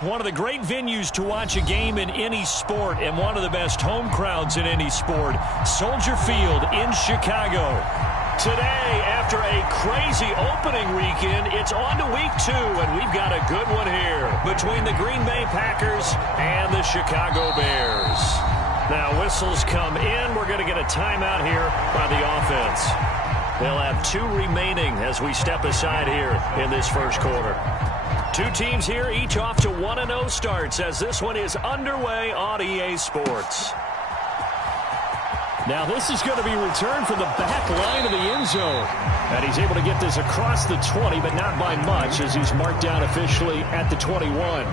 One of the great venues to watch a game in any sport and one of the best home crowds in any sport. Soldier Field in Chicago. Today, after a crazy opening weekend, it's on to week 2, and we've got a good one here between the Green Bay Packers and the Chicago Bears. Now, whistles come in. We're going to get a timeout here by the offense. They'll have 2 remaining as we step aside here in this first quarter. 2 teams here, each off to 1-0 starts as this one is underway on EA Sports. Now this is going to be returned from the back line of the end zone. And he's able to get this across the 20, but not by much as he's marked down officially at the 21.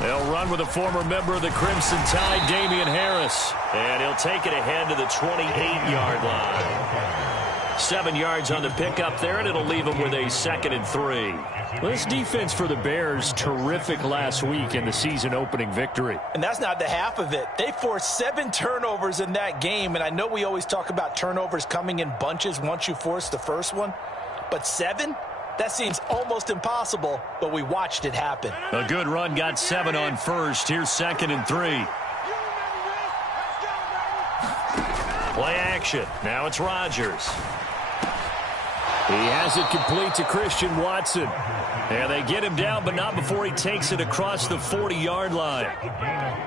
They'll run with a former member of the Crimson Tide, Damian Harris. And he'll take it ahead to the 28-yard line. 7 yards on the pickup there, and it'll leave them with a 2nd and 3. Well, this defense for the Bears, terrific last week in the season-opening victory. And that's not the half of it. They forced 7 turnovers in that game, and I know we always talk about turnovers coming in bunches once you force the first one. But 7? That seems almost impossible, but we watched it happen. A good run got 7 on first. Here's 2nd and 3. Play action. Now it's Rodgers. He has it complete to Christian Watson. And they get him down, but not before he takes it across the 40-yard line.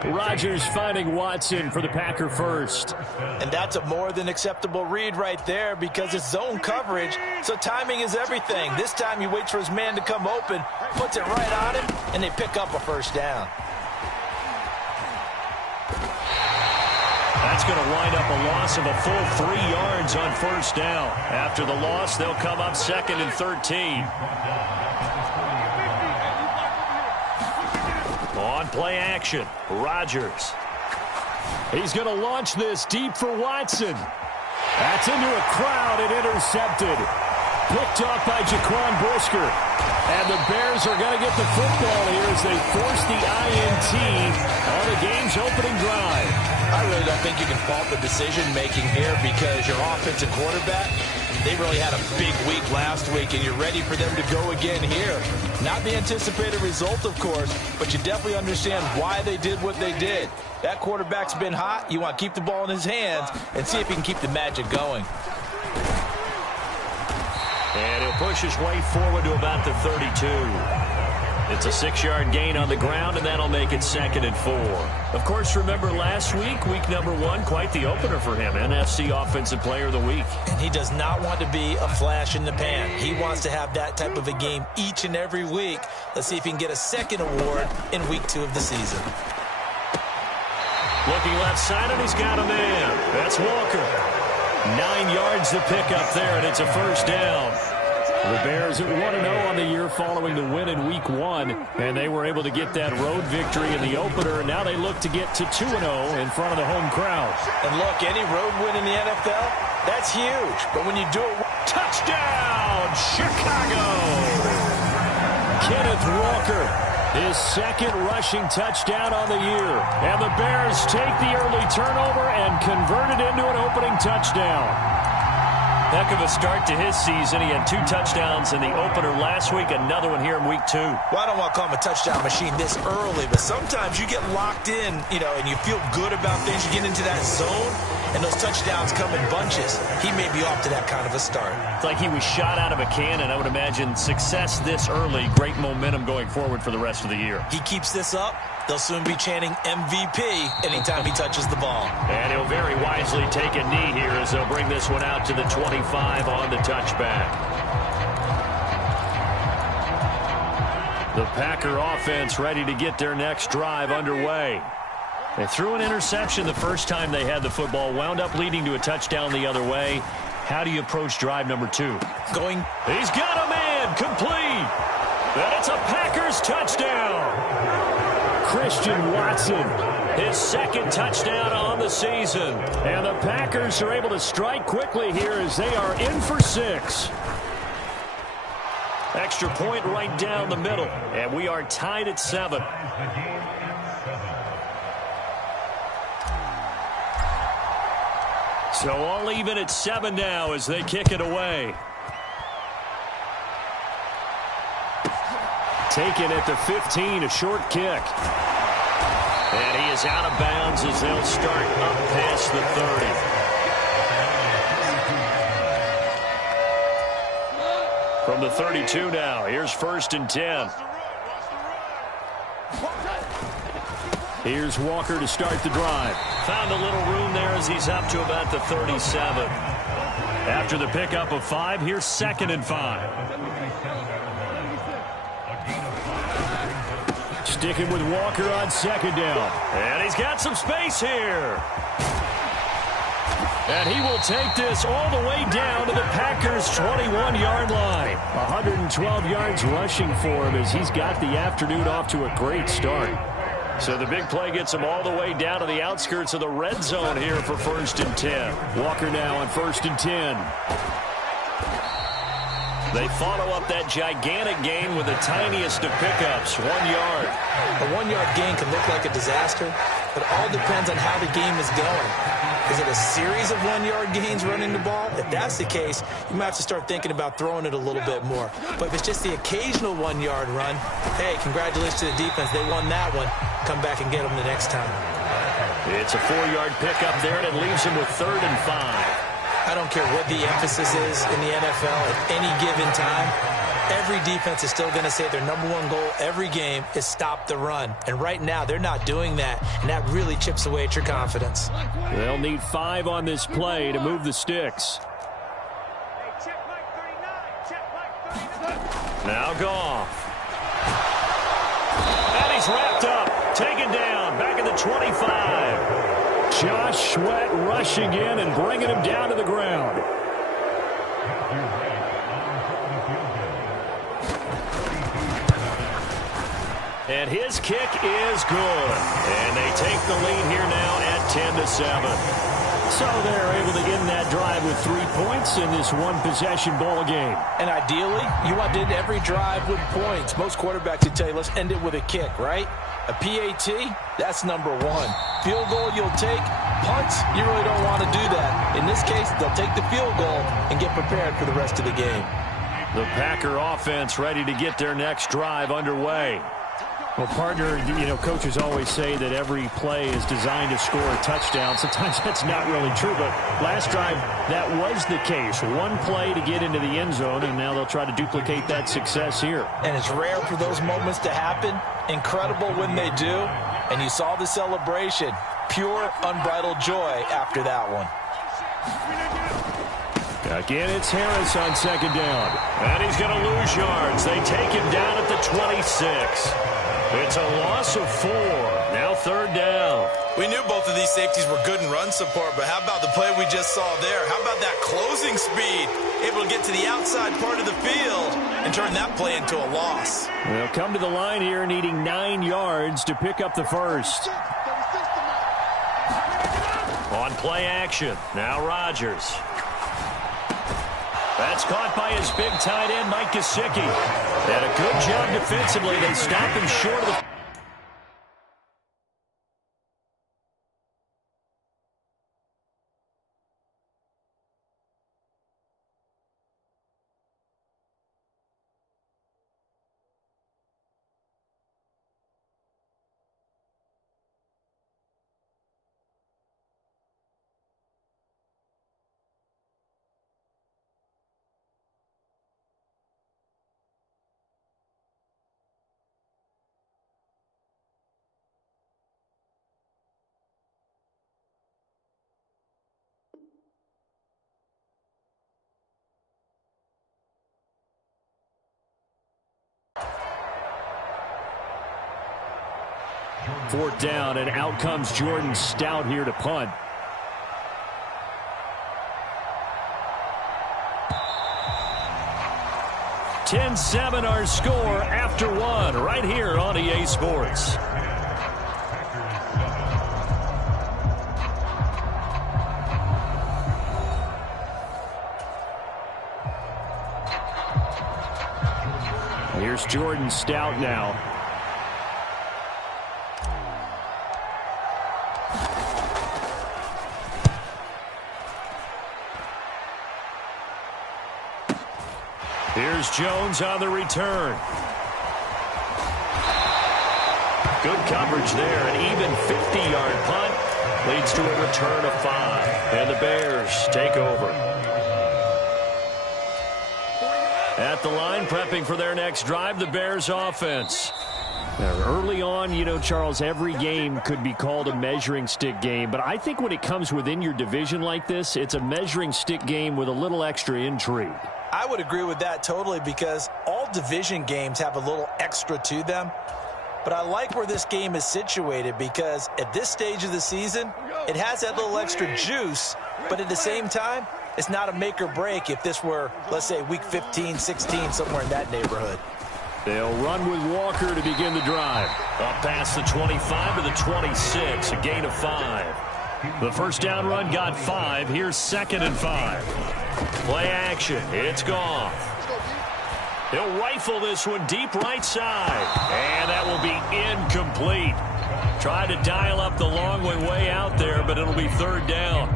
Rodgers finding Watson for the Packer first. And that's a more than acceptable read right there because it's zone coverage, so timing is everything. This time he waits for his man to come open, puts it right on him, and they pick up a first down. That's going to wind up a loss of a full 3 yards on first down. After the loss, they'll come up 2nd and 13. On play action, Rodgers. He's going to launch this deep for Watson. That's into a crowd and intercepted. Picked off by Jaquan Brisker. And the Bears are going to get the football here as they force the INT on the game's opening drive. I really don't think you can fault the decision-making here because your offensive quarterback, they really had a big week last week, and you're ready for them to go again here. Not the anticipated result, of course, but you definitely understand why they did what they did. That quarterback's been hot. You want to keep the ball in his hands and see if he can keep the magic going. And he'll push his way forward to about the 32. It's a 6-yard gain on the ground, and that'll make it 2nd and 4. Of course, remember last week, week number 1, quite the opener for him. NFC Offensive Player of the Week. And he does not want to be a flash in the pan. He wants to have that type of a game each and every week. Let's see if he can get a second award in week 2 of the season. Looking left side, and he's got a man. That's Walker. 9 yards to pick up there, and it's a first down. The Bears at 1-0 on the year following the win in Week 1, and they were able to get that road victory in the opener, and now they look to get to 2-0 in front of the home crowd. And look, any road win in the NFL, that's huge. But when you do it, touchdown, Chicago! Kenneth Walker, his 2nd rushing touchdown on the year. And the Bears take the early turnover and convert it into an opening touchdown. Heck of a start to his season. He had 2 touchdowns in the opener last week, another one here in week 2. Well, I don't want to call him a touchdown machine this early, but sometimes you get locked in, and you feel good about things. You get into that zone, and those touchdowns come in bunches. He may be off to that kind of a start. It's like he was shot out of a cannon. I would imagine success this early, great momentum going forward for the rest of the year. He keeps this up, they'll soon be chanting MVP anytime he touches the ball. And he'll very wisely take a knee here as they'll bring this one out to the 25 on the touchback. The Packer offense ready to get their next drive underway. They threw an interception the first time they had the football, wound up leading to a touchdown the other way. How do you approach drive number 2? He's got a man, complete. And it's a Packers touchdown. Christian Watson, his 2nd touchdown on the season. And the Packers are able to strike quickly here as they are in for 6. Extra point right down the middle. And we are tied at 7. So all even at 7 now as they kick it away. Taken at the 15, a short kick. And he is out of bounds as they'll start up past the 30. From the 32 now, here's 1st and 10. Here's Walker to start the drive. Found a little room there as he's up to about the 37. After the pickup of 5, here's 2nd and 5. Sticking with Walker on 2nd down. And he's got some space here. And he will take this all the way down to the Packers' 21-yard line. 112 yards rushing for him as he's got the afternoon off to a great start. So the big play gets him all the way down to the outskirts of the red zone here for 1st and 10. Walker now on 1st and 10. They follow up that gigantic gain with the tiniest of pickups, 1 yard. A 1-yard gain can look like a disaster, but it all depends on how the game is going. Is it a series of 1-yard gains running the ball? If that's the case, you might have to start thinking about throwing it a little bit more. But if it's just the occasional 1-yard run, hey, congratulations to the defense. They won that one. Come back and get them the next time. It's a 4-yard pickup there, and it leaves him with 3rd and 5. I don't care what the emphasis is in the NFL at any given time. Every defense is still going to say their #1 goal every game is stop the run. And right now, they're not doing that, and that really chips away at your confidence. They'll need 5 on this play to move the sticks. Now Goff. And he's wrapped up. Taken down. Back at the 25. Josh Sweat rushing in and bringing him down to the ground. And his kick is good. And they take the lead here now at 10-7. So they're able to end that drive with 3 points in this one-possession ball game. And ideally, you want to end every drive with points. Most quarterbacks would tell you, let's end it with a kick, right? A PAT, that's #1. Field goal you'll take. Punts, you really don't want to do that. In this case, they'll take the field goal and get prepared for the rest of the game. The Packer offense ready to get their next drive underway. Well, partner, coaches always say that every play is designed to score a touchdown. Sometimes that's not really true, but last drive, that was the case. One play to get into the end zone, and now they'll try to duplicate that success here. And it's rare for those moments to happen. Incredible when they do. And you saw the celebration. Pure, unbridled joy after that one. Again, it's Harris on 2nd down. And he's going to lose yards. They take him down at the 26. It's a loss of 4. Now 3rd down. We knew both of these safeties were good in run support, but how about the play we just saw there? How about that closing speed? Able to get to the outside part of the field and turn that play into a loss. They'll come to the line here needing 9 yards to pick up the first. On play action, now Rodgers. That's caught by his big tight end, Mike Gesicki. And a good job defensively. They stop him short of the... Fourth down, and out comes Jordan Stout here to punt. $10-7 our score after 1 right here on EA Sports. Here's Jordan Stout now. Here's Jones on the return. Good coverage there. An even 50-yard punt leads to a return of 5. And the Bears take over. At the line, prepping for their next drive, the Bears offense. Now, early on, you know, Charles, every game could be called a measuring stick game. But I think when it comes within your division like this, it's a measuring stick game with a little extra intrigue. I would agree with that totally, because all division games have a little extra to them. But I like where this game is situated, because at this stage of the season, it has that little extra juice. But at the same time, it's not a make or break if this were, let's say, week 15, 16, somewhere in that neighborhood. They'll run with Walker to begin the drive. Up past the 25 to the 26, a gain of 5. The first down run got 5. Here's 2nd and 5. Play action. It's gone. He'll rifle this one deep right side. And that will be incomplete. Tried to dial up the long way out there, but it'll be 3rd down.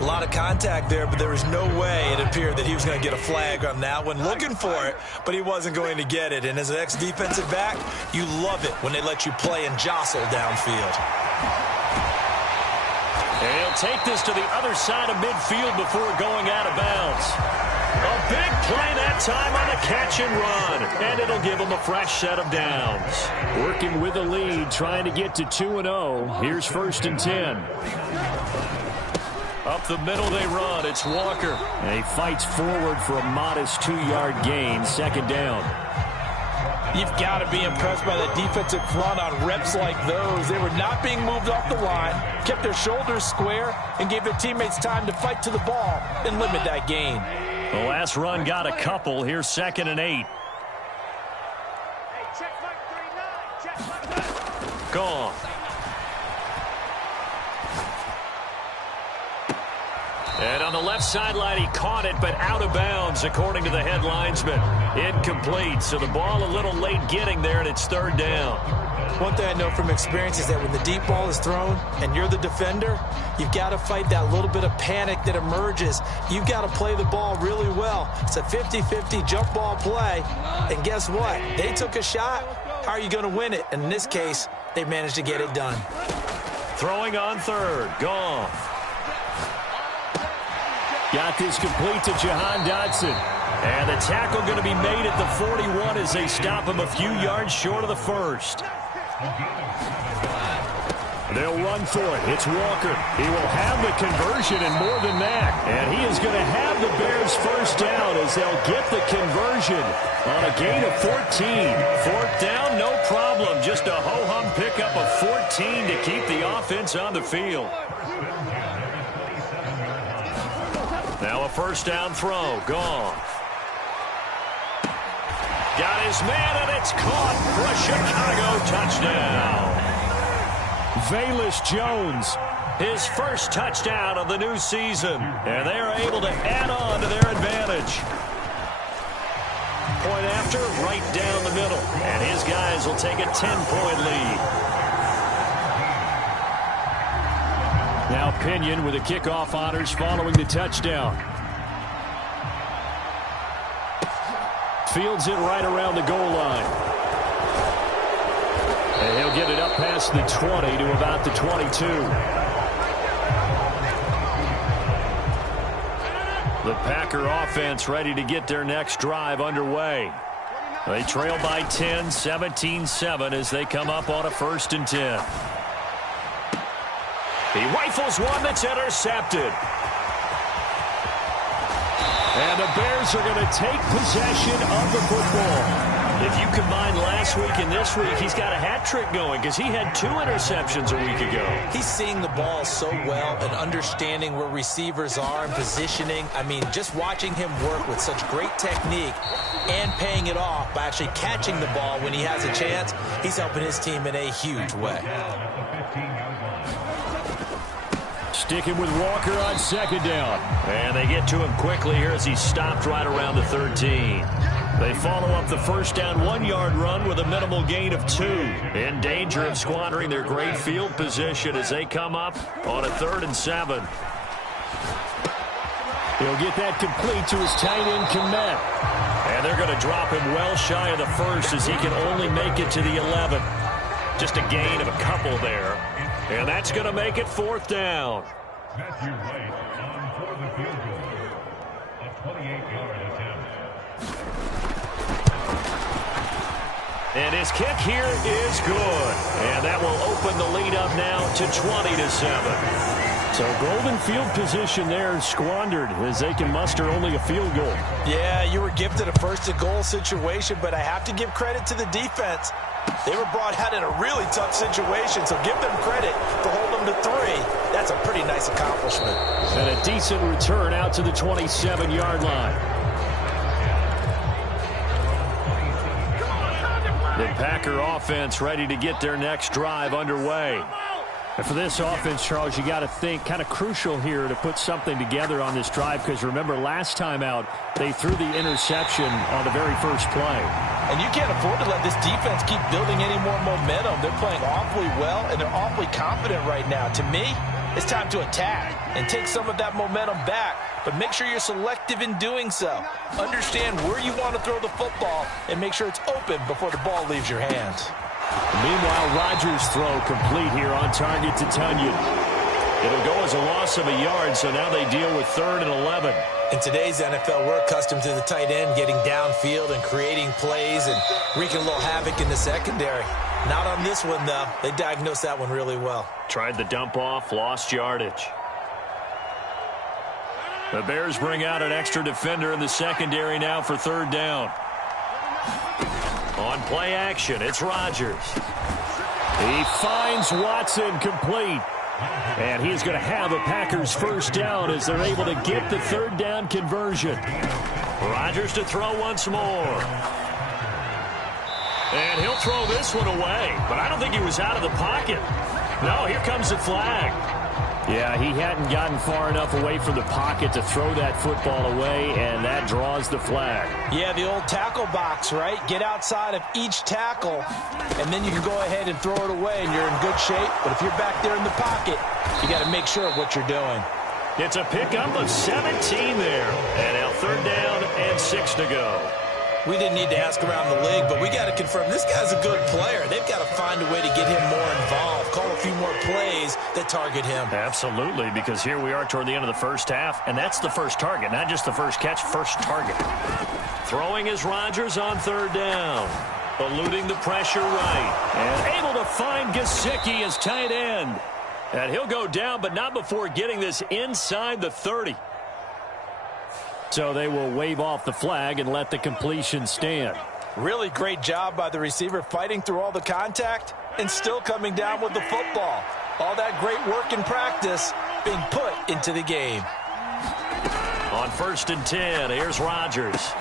A lot of contact there, but there was no way it appeared that he was going to get a flag on that one. Looking for it, but he wasn't going to get it. And as an ex-defensive back, you love it when they let you play and jostle downfield. And he'll take this to the other side of midfield before going out of bounds. A big play that time on the catch and run. And it'll give him a fresh set of downs. Working with the lead, trying to get to 2-0. Here's 1st and 10. Up the middle they run. It's Walker. And he fights forward for a modest 2-yard gain. 2nd down. You've got to be impressed by the defensive front on reps like those. They were not being moved off the line, kept their shoulders square, and gave their teammates time to fight to the ball and limit that gain. The last run got a couple. Here's 2nd and 8. Gone. And on the left sideline, he caught it, but out of bounds, according to the head linesman. Incomplete, so the ball a little late getting there, and it's 3rd down. One thing I know from experience is that when the deep ball is thrown and you're the defender, you've got to fight that little bit of panic that emerges. You've got to play the ball really well. It's a 50-50 jump ball play, and guess what? They took a shot. How are you going to win it? And in this case, they managed to get it done. Throwing on 3rd. Gone. Got this complete to Jahan Dotson. And the tackle going to be made at the 41 as they stop him a few yards short of the 1st. They'll run for it. It's Walker. He will have the conversion and more than that. And he is going to have the Bears 1st down as they'll get the conversion on a gain of 14. 4th down, no problem. Just a ho-hum pickup of 14 to keep the offense on the field. Now a 1st down throw. Gone. Got his man, and it's caught for a Chicago touchdown. Velus Jones, his 1st touchdown of the new season. And they are able to add on to their advantage. Point after, right down the middle. And his guys will take a 10-point lead. Now Pinion with the kickoff honors following the touchdown. Fields it right around the goal line. And he'll get it up past the 20 to about the 22. The Packer offense ready to get their next drive underway. They trail by 10, 17-7 as they come up on a 1st and 10. He rifles one that's intercepted. And the Bears are going to take possession of the football. If you combine last week and this week, he's got a hat trick going because he had 2 interceptions a week ago. He's seeing the ball so well and understanding where receivers are and positioning. I mean, just watching him work with such great technique and paying it off by actually catching the ball when he has a chance, he's helping his team in a huge way. Sticking with Walker on 2nd down. And they get to him quickly here as he's stopped right around the 13. They follow up the 1st down 1-yard run with a minimal gain of 2. In danger of squandering their great field position as they come up on a 3rd and 7. He'll get that complete to his tight end, Kmet. And they're going to drop him well shy of the first as he can only make it to the 11. Just a gain of a couple there. And that's going to make it 4th down. Matthew Wright on for the field goal. A 28-yard attempt. And his kick here is good. And that will open the lead up now to 20-7. So golden field position there squandered as they can muster only a field goal. Yeah, you were gifted a first-and-goal situation, but I have to give credit to the defense. They were brought out in a really tough situation, so give them credit for holding them to 3. That's a pretty nice accomplishment. And a decent return out to the 27-yard line. The Packer offense ready to get their next drive underway. And for this offense, Charles, you got to think kind of crucial here to put something together on this drive because remember last time out they threw the interception on the very first play. And you can't afford to let this defense keep building any more momentum. They're playing awfully well and they're awfully confident right now. To me, it's time to attack and take some of that momentum back, but make sure you're selective in doing so. Understand where you want to throw the football and make sure it's open before the ball leaves your hands. Meanwhile, Rodgers' throw complete here on target to Tunyon. It'll go as a loss of a yard, so now they deal with 3rd and 11. In today's NFL, we're accustomed to the tight end getting downfield and creating plays and wreaking a little havoc in the secondary. Not on this one, though. They diagnosed that one really well. Tried the dump off, lost yardage. The Bears bring out an extra defender in the secondary now for 3rd down. On play action, it's Rodgers. He finds Watson complete. And he's going to have a Packers 1st down as they're able to get the 3rd down conversion. Rodgers to throw once more. And he'll throw this one away. But I don't think he was out of the pocket. No, here comes the flag. Yeah, he hadn't gotten far enough away from the pocket to throw that football away, and that draws the flag. Yeah, the old tackle box, right? Get outside of each tackle, and then you can go ahead and throw it away, and you're in good shape. But if you're back there in the pocket, you got to make sure of what you're doing. It's a pickup of 17 there, and now 3rd down and 6 to go. We didn't need to ask around the league, but we got to confirm this guy's a good player. They've got to find a way to get him more involved, call a few more plays that target him. Absolutely, because here we are toward the end of the first half, and that's the first target, not just the first catch, first target. Throwing is Rodgers on 3rd down, eluding the pressure right, and able to find Gesicki as tight end. And he'll go down, but not before getting this inside the 30. So they will wave off the flag and let the completion stand. Really great job by the receiver fighting through all the contact and still coming down with the football. All that great work in practice being put into the game. On 1st and 10, here's Rodgers.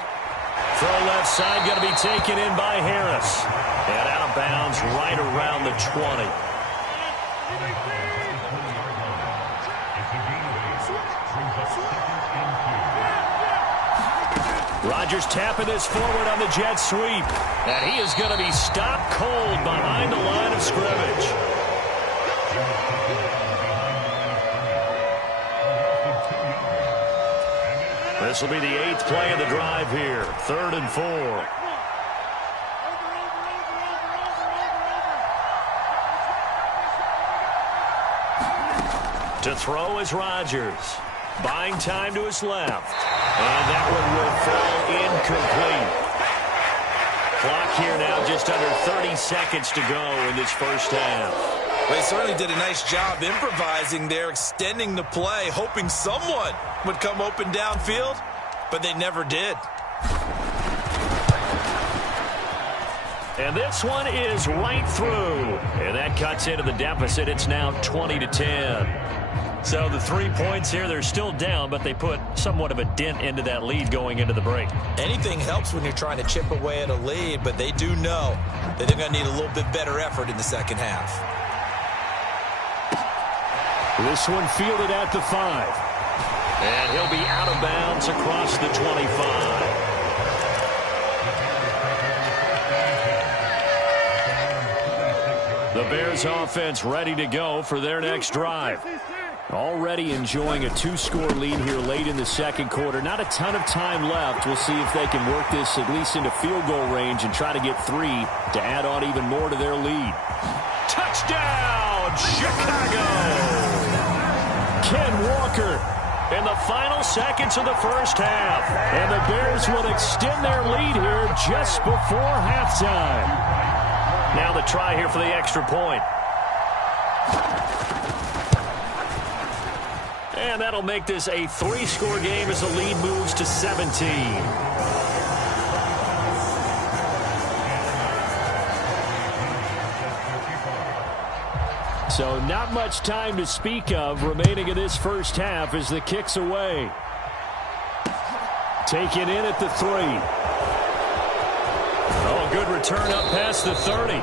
Throw left side, going to be taken in by Harris. And out of bounds right around the 20. Rodgers tapping this forward on the jet sweep. And he is going to be stopped cold behind the line of scrimmage. This will be the 8th play of the drive here. 3rd and 4. To throw is Rodgers. Buying time to his left. And that one will fall incomplete. Clock here now just under 30 seconds to go in this first half. Well, they certainly did a nice job improvising there, extending the play, hoping someone would come open downfield, but they never did. And this one is right through. And that cuts into the deficit. It's now 20-10. So the 3 points here, they're still down, but they put somewhat of a dent into that lead going into the break. Anything helps when you're trying to chip away at a lead, but they do know that they're going to need a little bit better effort in the second half. This one fielded at the 5. And he'll be out of bounds across the 25. The Bears offense ready to go for their next drive. Already enjoying a 2-score lead here late in the second quarter. Not a ton of time left. We'll see if they can work this at least into field goal range and try to get 3 to add on even more to their lead. Touchdown, Chicago! Ken Walker in the final seconds of the first half. And the Bears will extend their lead here just before halftime. Now the try here for the extra point. And that'll make this a 3-score game as the lead moves to 17. So not much time to speak of remaining in this first half as the kick's away. Taken in at the 3. Oh, good return up past the 30.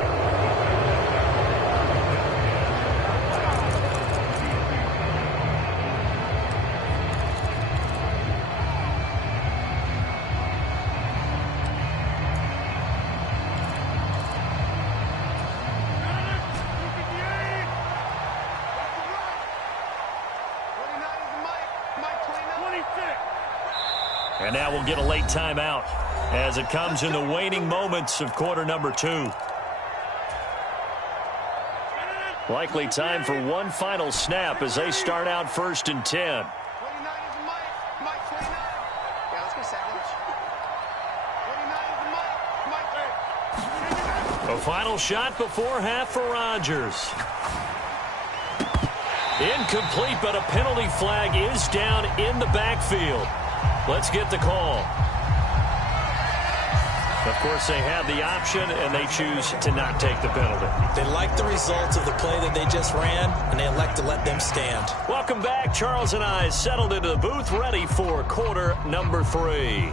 And now we'll get a late timeout as it comes in the waning moments of quarter number 2. Likely time for one final snap as they start out 1st and 10. A final shot before half for Rodgers. Incomplete, but a penalty flag is down in the backfield. Let's get the call. Of course, they have the option, and they choose to not take the penalty. They like the results of the play that they just ran, and they elect to let them stand. Welcome back. Charles and I settled into the booth, ready for quarter number 3.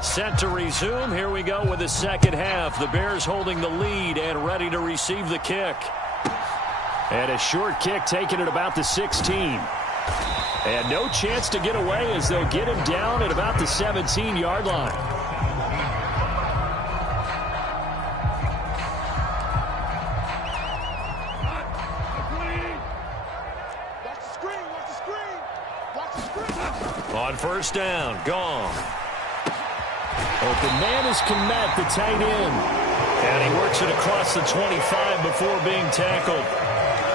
Set to resume. Here we go with the second half. The Bears holding the lead and ready to receive the kick. And a short kick taken at about the 16. And no chance to get away as they'll get him down at about the 17-yard line. On first down, gone. Open man is Kmet, the tight end. And he works it across the 25 before being tackled.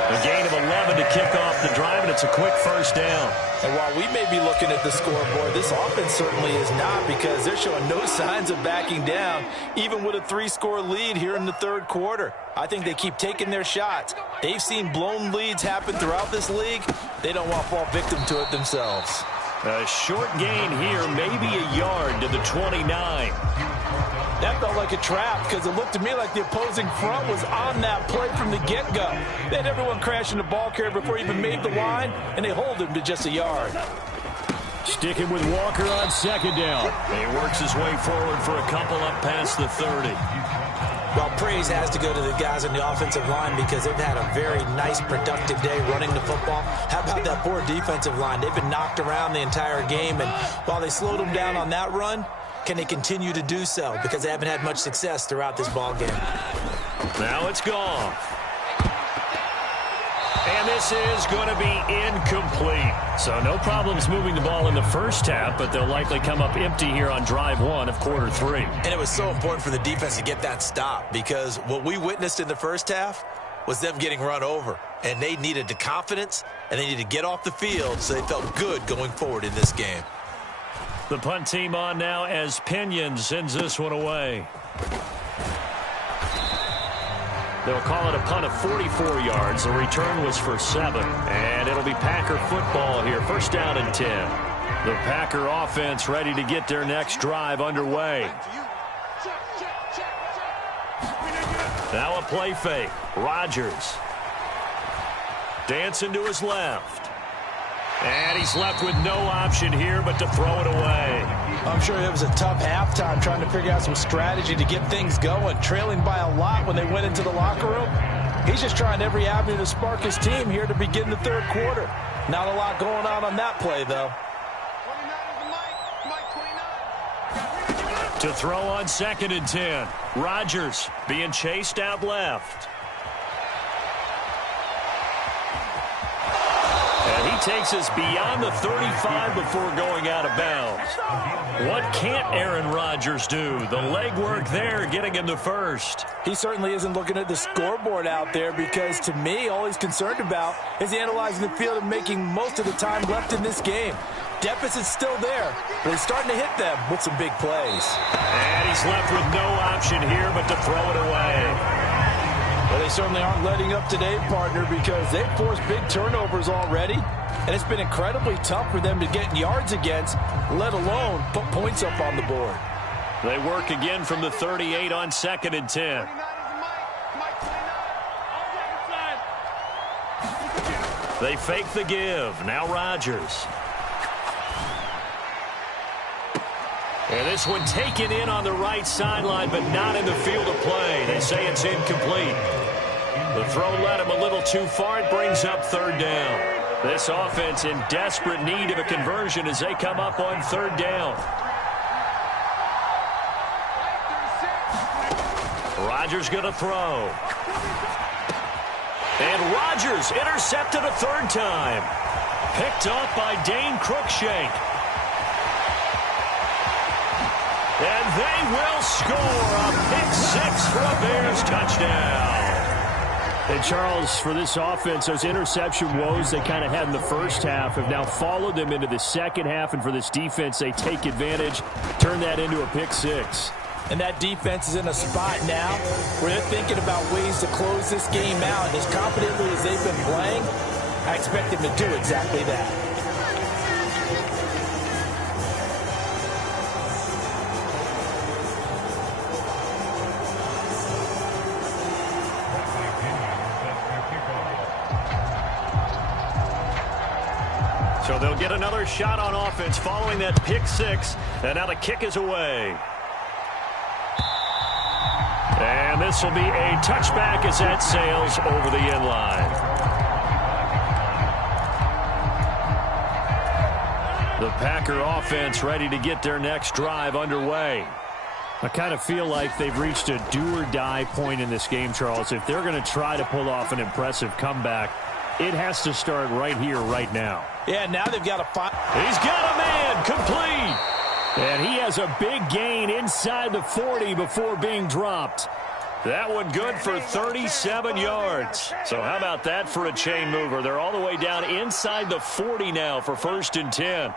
A gain of 11 to kick off the drive, and it's a quick first down. And while we may be looking at the scoreboard, this offense certainly is not, because they're showing no signs of backing down, even with a 3-score lead here in the third quarter. I think they keep taking their shots. They've seen blown leads happen throughout this league. They don't want to fall victim to it themselves. A short gain here, maybe a yard to the 29. That felt like a trap, because it looked to me like the opposing front was on that play from the get-go. They had everyone crashing the ball carrier before he even made the line, and they hold him to just a yard. Sticking with Walker on second down. He works his way forward for a couple up past the 30. Well, praise has to go to the guys on the offensive line, because they've had a very nice, productive day running the football. How about that poor defensive line? They've been knocked around the entire game, and while they slowed them down on that run, can they continue to do so? Because they haven't had much success throughout this ball game. Now it's gone. And this is going to be incomplete. So no problems moving the ball in the first half, but they'll likely come up empty here on drive 1 of quarter 3. And it was so important for the defense to get that stop, because what we witnessed in the first half was them getting run over. And they needed the confidence, and they needed to get off the field so they felt good going forward in this game. The punt team on now as Pinion sends this one away. They'll call it a punt of 44 yards. The return was for 7. And it'll be Packer football here. First down and 10. The Packer offense ready to get their next drive underway. Now a play fake. Rodgers. Dancing to his left. And he's left with no option here but to throw it away. I'm sure it was a tough halftime trying to figure out some strategy to get things going, trailing by a lot when they went into the locker room. He's just trying every avenue to spark his team here to begin the third quarter. Not a lot going on that play, though. To throw on second and 10. Rodgers being chased out left. takes us beyond the 35 before going out of bounds. What can't Aaron Rodgers do? The legwork there getting him the first. He certainly isn't looking at the scoreboard out there because, to me, all he's concerned about is analyzing the field and making most of the time left in this game. Deficit's still there, but he's starting to hit them with some big plays. And he's left with no option here but to throw it away. Well, they certainly aren't letting up today, partner, because they've forced big turnovers already, and it's been incredibly tough for them to get yards against, let alone put points up on the board. They work again from the 38 on 2nd and 10. They fake the give. Now Rodgers. And this one taken in on the right sideline, but not in the field of play. They say it's incomplete. The throw led him a little too far. It brings up 3rd down. This offense in desperate need of a conversion as they come up on 3rd down. Rodgers going to throw. And Rodgers intercepted a 3rd time. Picked off by Dane Cruikshank. And they will score a pick 6 for a Bears touchdown. And Charles, for this offense, those interception woes they kind of had in the first half have now followed them into the second half. And for this defense, they take advantage, turn that into a pick 6. And that defense is in a spot now where they're thinking about ways to close this game out. And as confidently as they've been playing, I expect them to do exactly that. So they'll get another shot on offense following that pick 6. And now the kick is away. And this will be a touchback as that sails over the end line. The Packer offense ready to get their next drive underway. I kind of feel like they've reached a do-or-die point in this game, Charles. If they're going to try to pull off an impressive comeback, it has to start right here, right now. Yeah, now they've got to find. He's got a man complete. And he has a big gain inside the 40 before being dropped. That one good for 37 yards. So how about that for a chain mover? They're all the way down inside the 40 now for 1st and 10.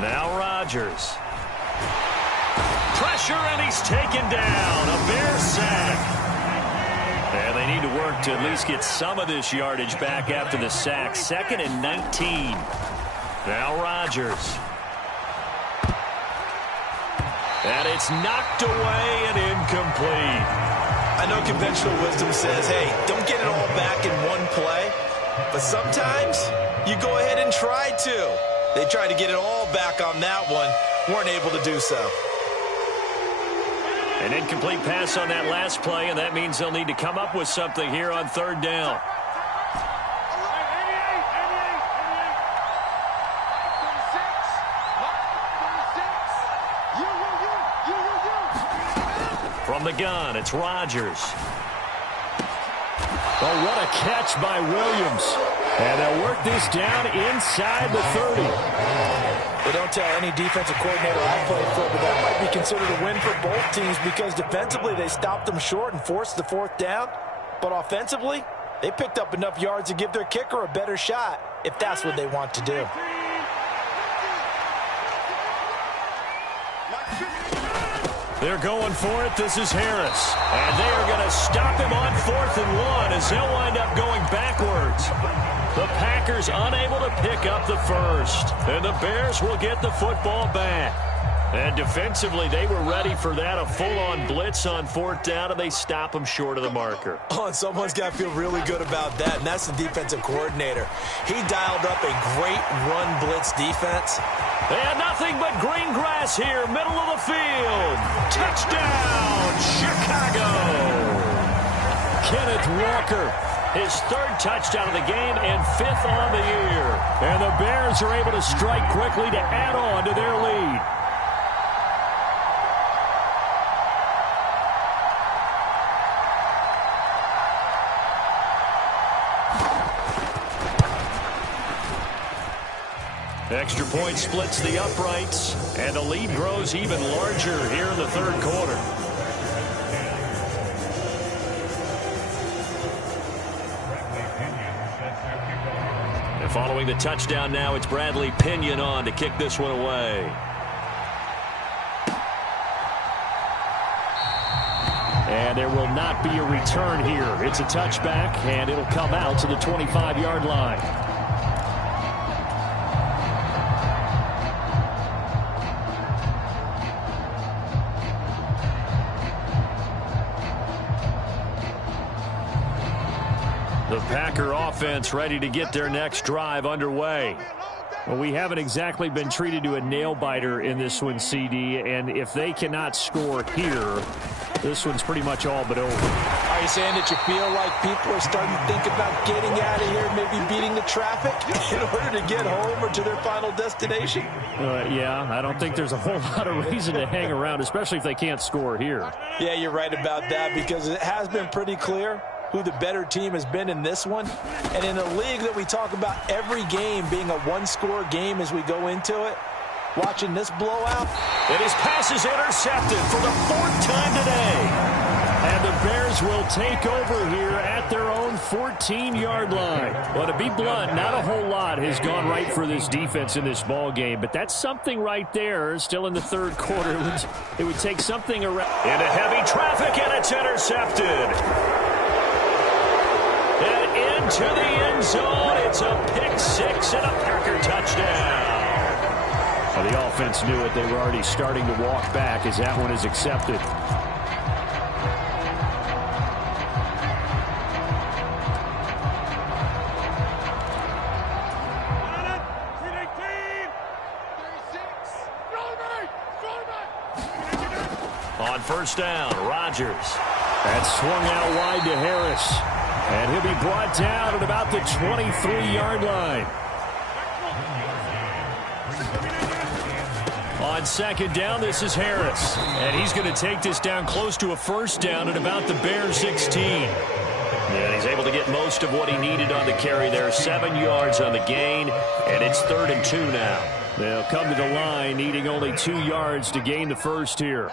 Now Rodgers. Pressure, and he's taken down. A Bear sack. And they need to work to at least get some of this yardage back after the sack. 2nd and 19. Now Rodgers. And it's knocked away and incomplete. I know conventional wisdom says, hey, don't get it all back in one play. But sometimes you go ahead and try to. They tried to get it all back on that one. Weren't able to do so. An incomplete pass on that last play, and that means they'll need to come up with something here on 3rd down. From the gun, it's Rodgers. Oh, what a catch by Williams. And they'll work this down inside the 30. They don't tell any defensive coordinator I played for, but that might be considered a win for both teams because defensively they stopped them short and forced the 4th down. But offensively, they picked up enough yards to give their kicker a better shot if that's what they want to do. They're going for it. This is Harris. And they are going to stop him on 4th and 1 as they'll wind up going backwards. The Packers unable to pick up the first. And the Bears will get the football back. And defensively, they were ready for that, a full-on blitz on 4th down, and they stop them short of the marker. Oh, and someone's got to feel really good about that, and that's the defensive coordinator. He dialed up a great run blitz defense. They had nothing but green grass here, middle of the field. Touchdown, Chicago. Kenneth Walker, his 3rd touchdown of the game and 5th on the year. And the Bears are able to strike quickly to add on to their lead. Extra point splits the uprights, and the lead grows even larger here in the third quarter. And following the touchdown now, it's Bradley Pinion on to kick this one away. And there will not be a return here. It's a touchback, and it'll come out to the 25-yard line. The Packer offense ready to get their next drive underway. Well, we haven't exactly been treated to a nail-biter in this one, CD, and if they cannot score here, this one's pretty much all but over. Are you saying that you feel like people are starting to think about getting out of here, maybe beating the traffic in order to get home or to their final destination? Yeah, I don't think there's a whole lot of reason to hang around, especially if they can't score here. Yeah, you're right about that, because it has been pretty clear who the better team has been in this one. And in a league that we talk about every game being a one-score game as we go into it, watching this blowout. And his pass is intercepted for the fourth time today. And the Bears will take over here at their own 14-yard line. Well, to be blunt, not a whole lot has gone right for this defense in this ball game, but that's something right there. Still in the third quarter. It would take something around. Into heavy traffic, and it's intercepted. And into the end zone, it's a pick six and a Packer touchdown. Well, the offense knew it. They were already starting to walk back as that one is accepted. On first down, Rodgers. That's swung out wide to Harris. And he'll be brought down at about the 23-yard line. On second down, this is Harris. And he's going to take this down close to a first down at about the Bears 16. And he's able to get most of what he needed on the carry there. 7 yards on the gain, and it's 3rd and 2 now. They'll come to the line, needing only 2 yards to gain the first here.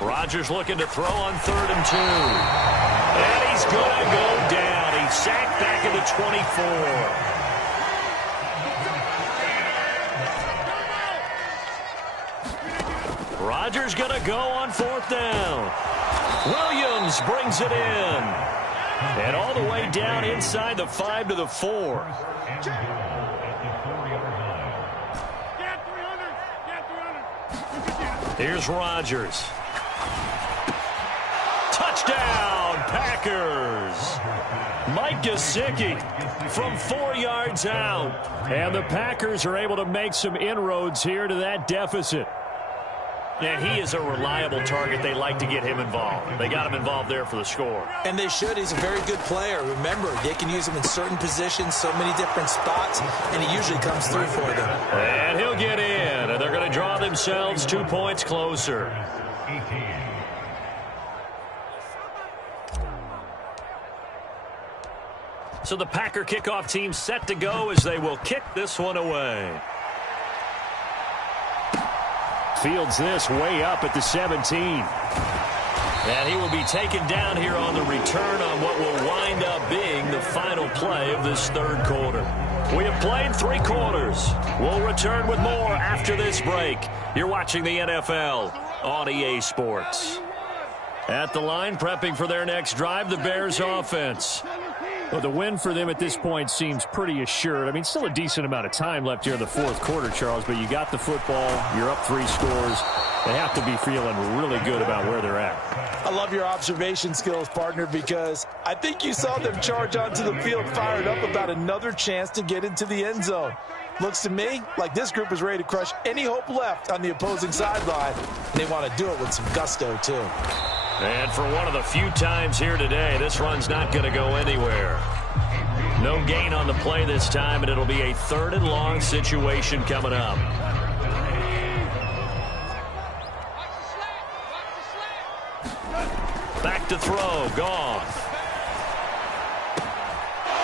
Rodgers looking to throw on 3rd and 2. And he's going to go down. He's sacked back at the 24. Rodgers going to go on 4th down. Williams brings it in. And all the way down inside the 5 to the 4. Here's Rodgers. Touchdown, Packers. Mike Gesicki from 4 yards out. And the Packers are able to make some inroads here to that deficit. And he is a reliable target. They like to get him involved. They got him involved there for the score. And they should. He's a very good player. Remember, they can use him in certain positions, so many different spots, and he usually comes through for them. And he'll get in, and they're going to draw themselves 2 points closer. So the Packer kickoff team set to go as they will kick this one away. Fields this way up at the 17. And he will be taken down here on the return on what will wind up being the final play of this third quarter. We have played 3 quarters. We'll return with more after this break. You're watching the NFL on EA Sports. At the line, prepping for their next drive, the Bears offense. Well, the win for them at this point seems pretty assured. I mean, still a decent amount of time left here in the fourth quarter, Charles, but you got the football. You're up 3 scores. They have to be feeling really good about where they're at. I love your observation skills, partner, because I think you saw them charge onto the field fired up about another chance to get into the end zone. Looks to me like this group is ready to crush any hope left on the opposing sideline, and they want to do it with some gusto, too. And for one of the few times here today, this run's not going to go anywhere. No gain on the play this time, and it'll be a 3rd and long situation coming up. Back to throw, Goff.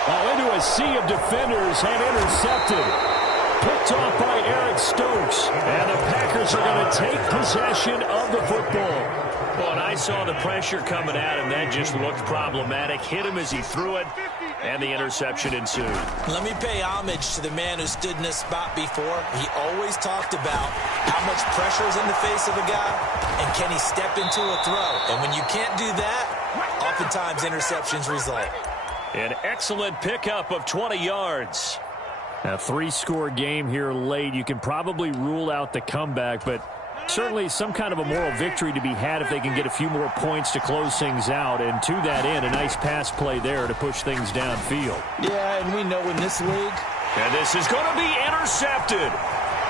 Oh, into a sea of defenders and intercepted. Picked off by Eric Stokes. And the Packers are going to take possession of the football. Well, and I saw the pressure coming at him. That just looked problematic. Hit him as he threw it, and the interception ensued. Let me pay homage to the man who stood in this spot before. He always talked about how much pressure is in the face of a guy, and can he step into a throw. And when you can't do that, oftentimes interceptions result. An excellent pickup of 20 yards. A 3-score game here late. You can probably rule out the comeback, but certainly some kind of a moral victory to be had if they can get a few more points to close things out. And to that end, a nice pass play there to push things downfield. Yeah, and we know in this league. And this is going to be intercepted.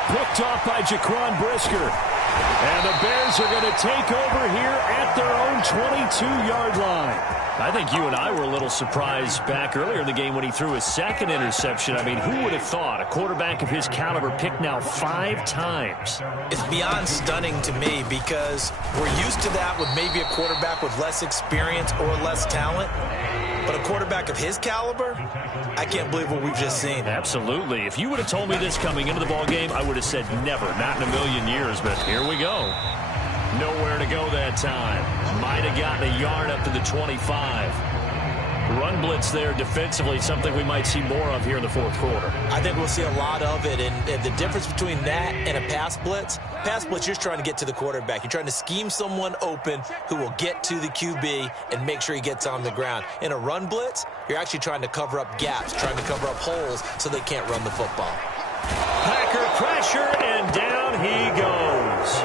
Picked off by Jaquan Brisker. And the Bears are going to take over here at their own 22-yard line. I think you and I were a little surprised back earlier in the game when he threw his second interception. I mean, who would have thought a quarterback of his caliber picked now 5 times? It's beyond stunning to me because we're used to that with maybe a quarterback with less experience or less talent. But a quarterback of his caliber, I can't believe what we've just seen. Absolutely. If you would have told me this coming into the ball game, I would have said never, not in a million years. But here we go. Nowhere to go that time. Might have gotten a yard up to the 25. Run blitz there defensively, something we might see more of here in the fourth quarter. I think we'll see a lot of it, and the difference between that and a pass blitz, you're just trying to get to the quarterback. You're trying to scheme someone open who will get to the QB and make sure he gets on the ground. In a run blitz, you're actually trying to cover up gaps, trying to cover up holes so they can't run the football. Packer pressure, and down he goes.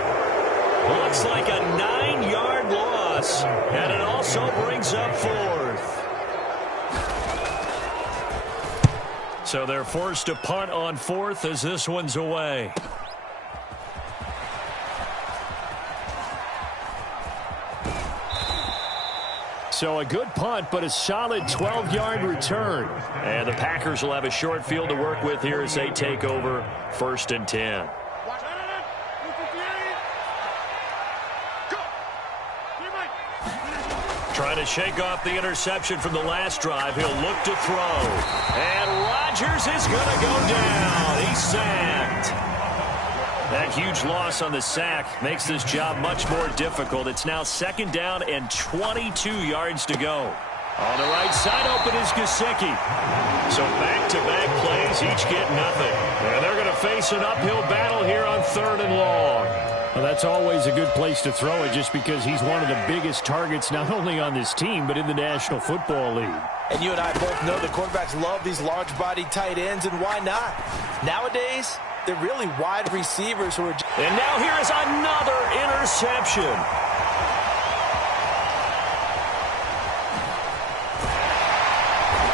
Looks like a 9-yard loss, and it also brings up 4th. So they're forced to punt on 4th as this one's away. So a good punt, but a solid 12-yard return. And the Packers will have a short field to work with here as they take over 1st and 10. Trying to shake off the interception from the last drive. He'll look to throw. And Rodgers is going to go down. He's sacked. That huge loss on the sack makes this job much more difficult. It's now 2nd down and 22 yards to go. On the right side open is Gesicki. So back-to-back plays, each get nothing. And they're going to face an uphill battle here on 3rd and long. Well, that's always a good place to throw it just because he's one of the biggest targets not only on this team but in the National Football League. And you and I both know the quarterbacks love these large-bodied tight ends, and why not? Nowadays, they're really wide receivers who are... And now here is another interception.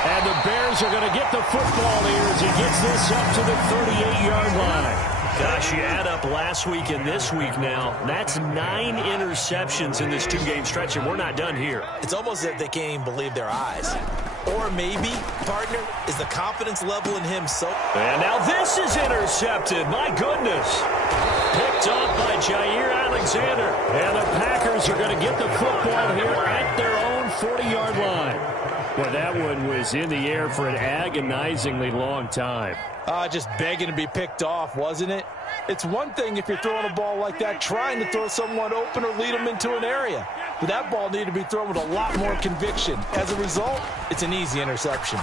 And the Bears are going to get the football here as he gets this up to the 38-yard line. Gosh, you add up last week and this week now. That's 9 interceptions in this 2-game stretch, and we're not done here. It's almost as if they can't even believe their eyes. Or maybe, partner, is the confidence level in him so... And now this is intercepted. My goodness. Picked off by Jair Alexander. And the Packers are going to get the football here at their own 40-yard line. Well, that one was in the air for an agonizingly long time. Just begging to be picked off, wasn't it? It's one thing if you're throwing a ball like that, trying to throw someone open or lead them into an area. But that ball needed to be thrown with a lot more conviction. As a result, it's an easy interception.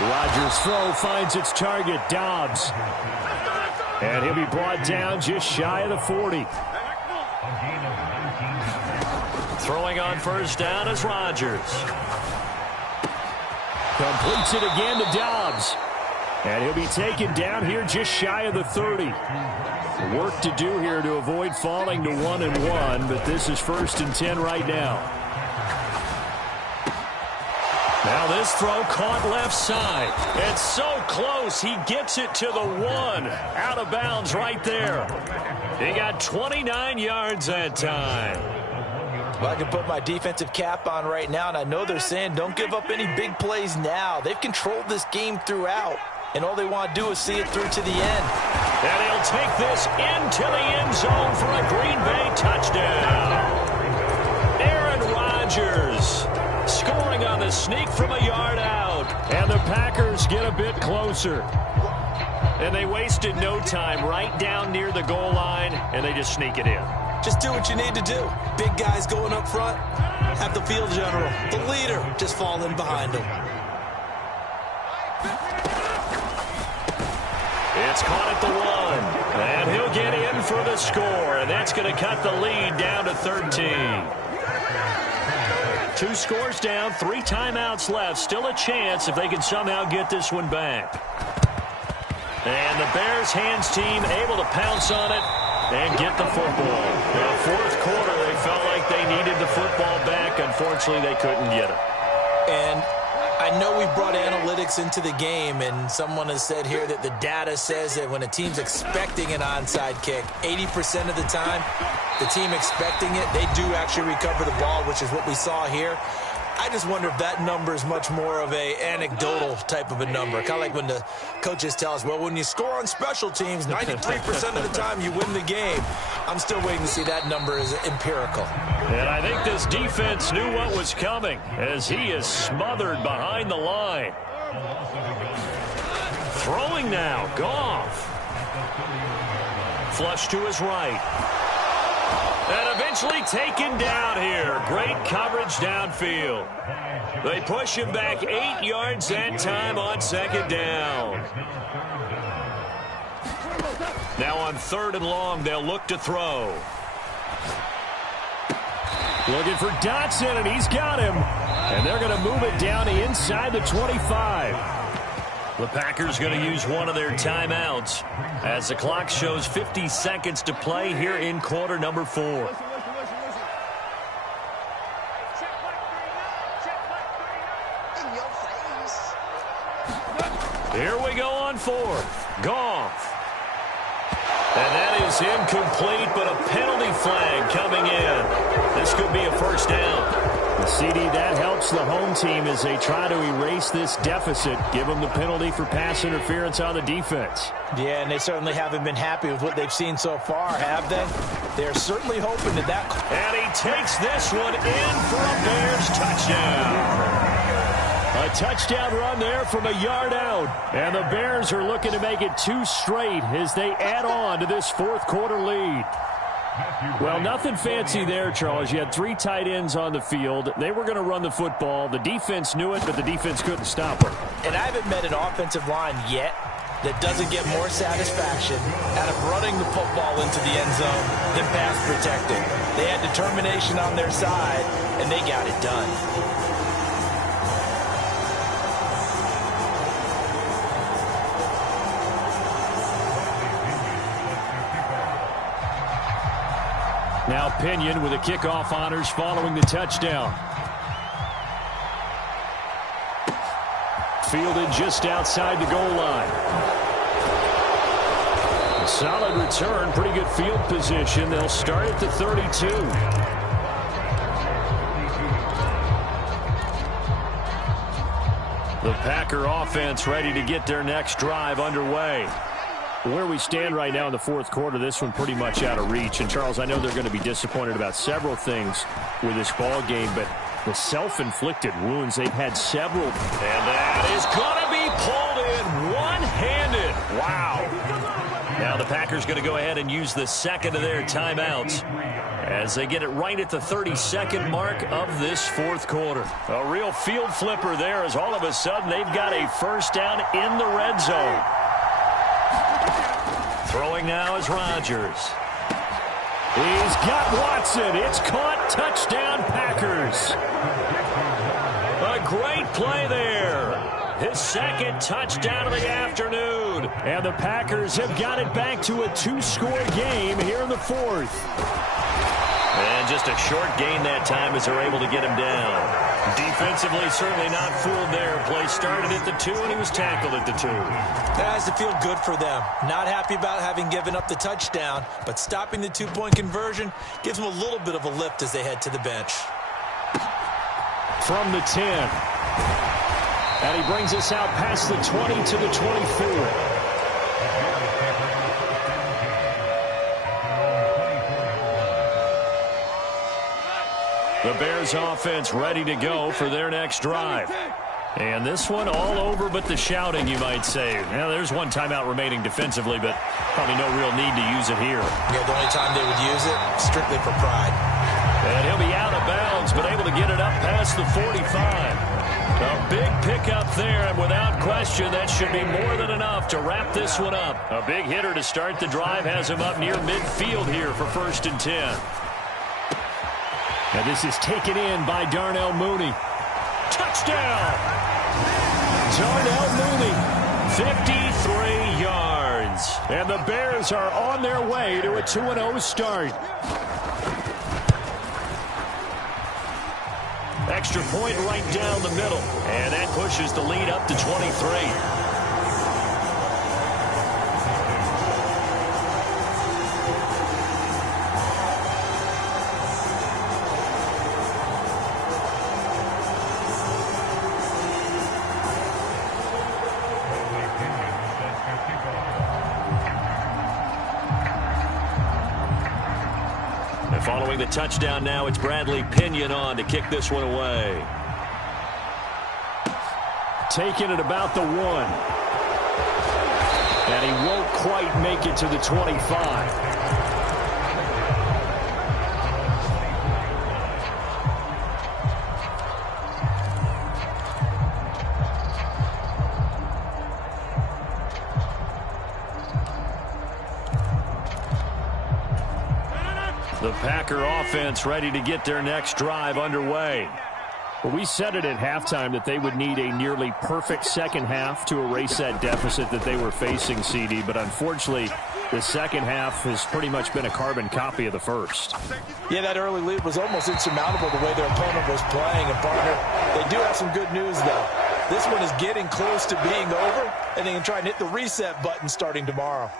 Rodgers' throw finds its target, Dobbs. And he'll be brought down just shy of the 40. Throwing on 1st down is Rodgers. Completes it again to Dobbs. And he'll be taken down here just shy of the 30. Work to do here to avoid falling to 1-1, but this is 1st and 10 right now. Now this throw caught left side. It's so close, he gets it to the 1. Out of bounds right there. He got 29 yards that time. Well, I can put my defensive cap on right now, and I know they're saying don't give up any big plays now. They've controlled this game throughout, and all they want to do is see it through to the end. And he'll take this into the end zone for a Green Bay touchdown. Aaron Rodgers scoring on the sneak from a yard out. And the Packers get a bit closer. And they wasted no time right down near the goal line, and they just sneak it in. Just do what you need to do. Big guys going up front. Have the field general, the leader, just fall in behind him. It's caught at the 1. And he'll get in for the score. And that's going to cut the lead down to 13. 2 scores down, 3 timeouts left. Still a chance if they can somehow get this one back. And the Bears hands team able to pounce on it and get the football. Now, fourth quarter, they felt like they needed the football back. Unfortunately, they couldn't get it. And I know we brought analytics into the game, and someone has said here that the data says that when a team's expecting an onside kick, 80% of the time, the team expecting it, they do actually recover the ball, which is what we saw here. I just wonder if that number is much more of a anecdotal type of a number. Kind of like when the coaches tell us, well, when you score on special teams, 93% of the time you win the game. I'm still waiting to see that number is empirical. And I think this defense knew what was coming as he is smothered behind the line. Throwing now, Goff. Flush to his right. And eventually taken down here. Great coverage downfield. They push him back 8 yards that time on second down. Now on 3rd and long, they'll look to throw. Looking for Dotson, and he's got him. And they're going to move it down to inside the 25. The Packers going to use one of their timeouts as the clock shows 50 seconds to play here in quarter number 4. Here we go on 4th. Goff. And that is incomplete, but a penalty flag coming in. This could be a first down. The CD, that helps the home team as they try to erase this deficit. Give them the penalty for pass interference on the defense. Yeah, and they certainly haven't been happy with what they've seen so far, have they? They're certainly hoping that. And he takes this one in for a Bears touchdown. A touchdown run there from a yard out. And the Bears are looking to make it 2 straight as they add on to this fourth quarter lead. Well, nothing fancy there, Charles. You had 3 tight ends on the field. They were going to run the football. The defense knew it, but the defense couldn't stop them. And I haven't met an offensive line yet that doesn't get more satisfaction out of running the football into the end zone than pass protecting. They had determination on their side, and they got it done. Now Pinion with the kickoff honors following the touchdown. Fielded just outside the goal line. A solid return, pretty good field position. They'll start at the 32. The Packer offense ready to get their next drive underway. Where we stand right now in the fourth quarter, this one pretty much out of reach. And, Charles, I know they're going to be disappointed about several things with this ball game, but the self-inflicted wounds, they've had several. And that is going to be pulled in one-handed. Wow. Now the Packers going to go ahead and use the second of their timeouts as they get it right at the 32nd mark of this fourth quarter. A real field flipper there as all of a sudden they've got a first down in the red zone. Throwing now is Rodgers. He's got Watson. It's caught. Touchdown, Packers. A great play there. His second touchdown of the afternoon. And the Packers have got it back to a 2-score game here in the fourth. And just a short gain that time as they're able to get him down. Defensively, certainly not fooled there. Play started at the 2, and he was tackled at the 2. That has to feel good for them. Not happy about having given up the touchdown, but stopping the 2-point conversion gives them a little bit of a lift as they head to the bench. From the 10. And he brings us out past the 20 to the 24. The Bears offense ready to go for their next drive. And this one all over but the shouting, you might say. Now, there's one timeout remaining defensively, but probably no real need to use it here. Yeah, the only time they would use it, strictly for pride. And he'll be out of bounds, but able to get it up past the 45. A big pickup there, and without question, that should be more than enough to wrap this one up. A big hitter to start the drive has him up near midfield here for 1st and 10. And this is taken in by Darnell Mooney. Touchdown! Darnell Mooney, 53 yards. And the Bears are on their way to a 2-0 start. Extra point right down the middle. And that pushes the lead up to 23. Following the touchdown now, it's Bradley Pinion on to kick this one away. Taking it about the 1. And he won't quite make it to the 25. The Packer offense ready to get their next drive underway. Well, we said it at halftime that they would need a nearly perfect second half to erase that deficit that they were facing, CD. But unfortunately, the second half has pretty much been a carbon copy of the first. Yeah, that early lead was almost insurmountable the way their opponent was playing. And, partner, they do have some good news, though. This one is getting close to being over, and they can try and hit the reset button starting tomorrow.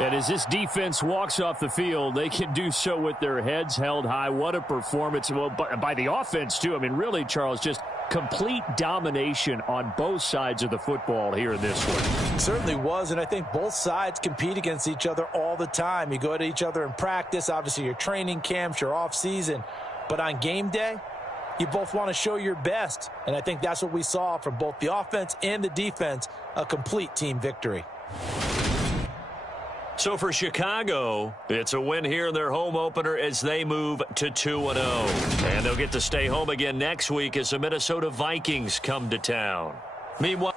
And as this defense walks off the field, they can do so with their heads held high. What a performance. Well, by the offense, too. I mean, really, Charles, just complete domination on both sides of the football here in this one. It certainly was, and I think both sides compete against each other all the time. You go to each other in practice, obviously your training camps, your off-season. But on game day, you both want to show your best. And I think that's what we saw from both the offense and the defense, a complete team victory. So for Chicago, it's a win here in their home opener as they move to 2-0. And they'll get to stay home again next week as the Minnesota Vikings come to town. Meanwhile,